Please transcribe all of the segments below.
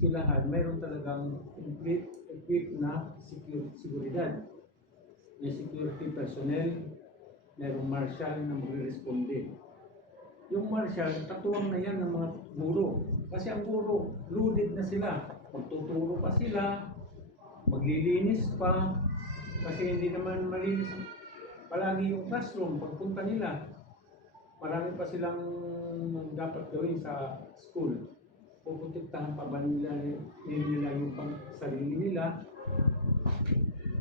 eskwelahan, mayroon talagang equipped na seguridad. May security personnel, mayroong marshal na magre-responde. Yung marshal, katuwang na yan ng mga guro. Kasi ang guro, loaded na sila. Magtuturo pa sila, maglilinis pa, kasi hindi naman malinis palagi yung classroom pagpunta nila. Marami pa silang dapat gawin sa school. Puputiktahan pa ba nila yung sarili nila?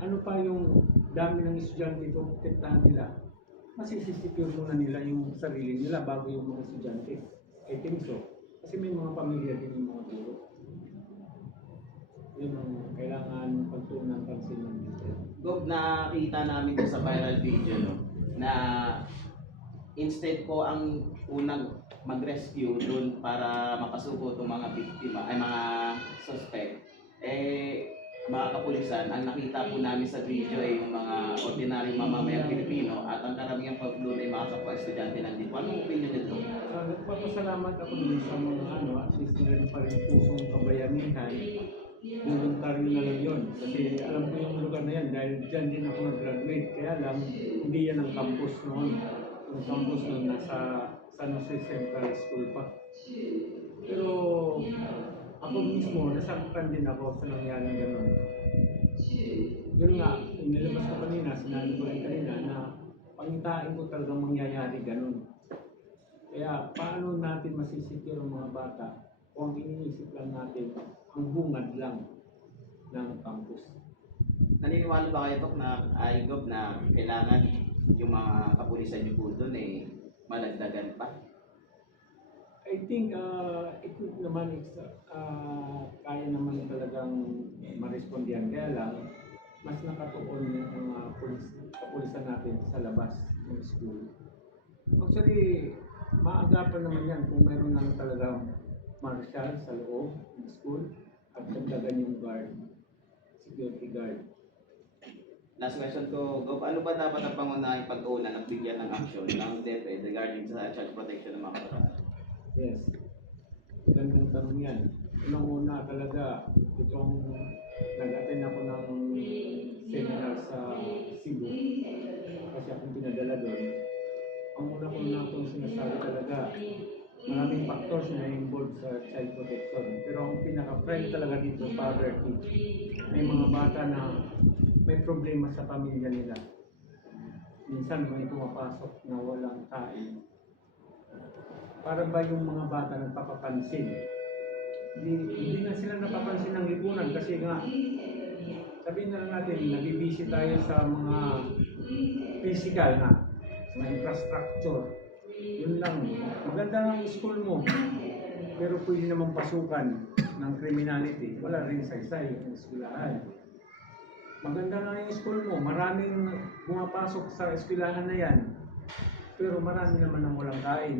Ano pa yung dami ng estudyante puputiktahan nila? Masisecure muna nila yung sarili nila bago yung mga estudyante. I think so. Kasi may mga pamilya din yung mga guro. Yun ang kailangan pagtuunan pansin ng dito. Gob, nakita namin dito sa viral video, no, na instead po ang unang mag-rescue doon para makasuko itong mga biktima, ay mga suspect, mga kapulisan, ang nakita po namin sa video ay yung mga ordinaryong mamamayang Pilipino at ang karamihan po doon ay mga kapwa estudyante ng DIPO. Anong opinion nito? Nagpapasalamat ako din sa mga at least meron pa rin pusong kabayanihan. Voluntaryo na lang yun. Kasi alam ko yung lugar na yan dahil dyan din ako nag-graduate. Kaya lang, hindi yan ang campus noon. Yung campus noon nasa San Jose Central School pa. Pero ako mismo, nasaktan din ako sa nangyari gano'n. Yun nga, nilabas ko kanina, sinabi ko rin kanina na pangitain ko talagang mangyayari gano'n. Kaya paano natin masisecure ang mga bata kung iniisip lang natin ang bungad lang ng campus? Naniniwala ba kayo, Tok, na Gob, na kailangan yung mga kapulisan niyo po doon madagdagan pa? I think equip naman kaya naman talagang marespondihan. Kaya lang, mas nakatuon yung mga kapulisan natin sa labas ng school. Actually, maagapan naman yan kung mayroon lang talagang marshal sa loob ng school at dagdagan yung guard, security guard. Last question ko, Gob, ano ba dapat ang pangunahing pag-uuna ng bigyan ng action ng DepEd regarding sa child protection ng mga kabataan? Yes. Gandang tanong yan. Unang-una talaga, itong nag-attend ako ng seminar sa Cebu kasi akong pinadala doon. Ang una ko na itong sinasabi talaga, maraming factors na involved sa child protection. Pero ang pinaka-prime talaga dito, poverty. May mga bata na may problema sa pamilya nila. Minsan may pumapasok na walang kain. Para ba yung mga bata nagpapapansin? Hindi na sila napapansin ng lipunan kasi nga sabihin na lang natin, nabibisi tayo sa mga physical na mga infrastructure. Yun lang. Maganda ng school mo, pero pwede namang pasukan ng criminality. Wala rin saysay ang eskwelahan. Maganda nga yung school mo, maraming pumapasok sa eskwelahan na yan, pero marami naman ang walang kain.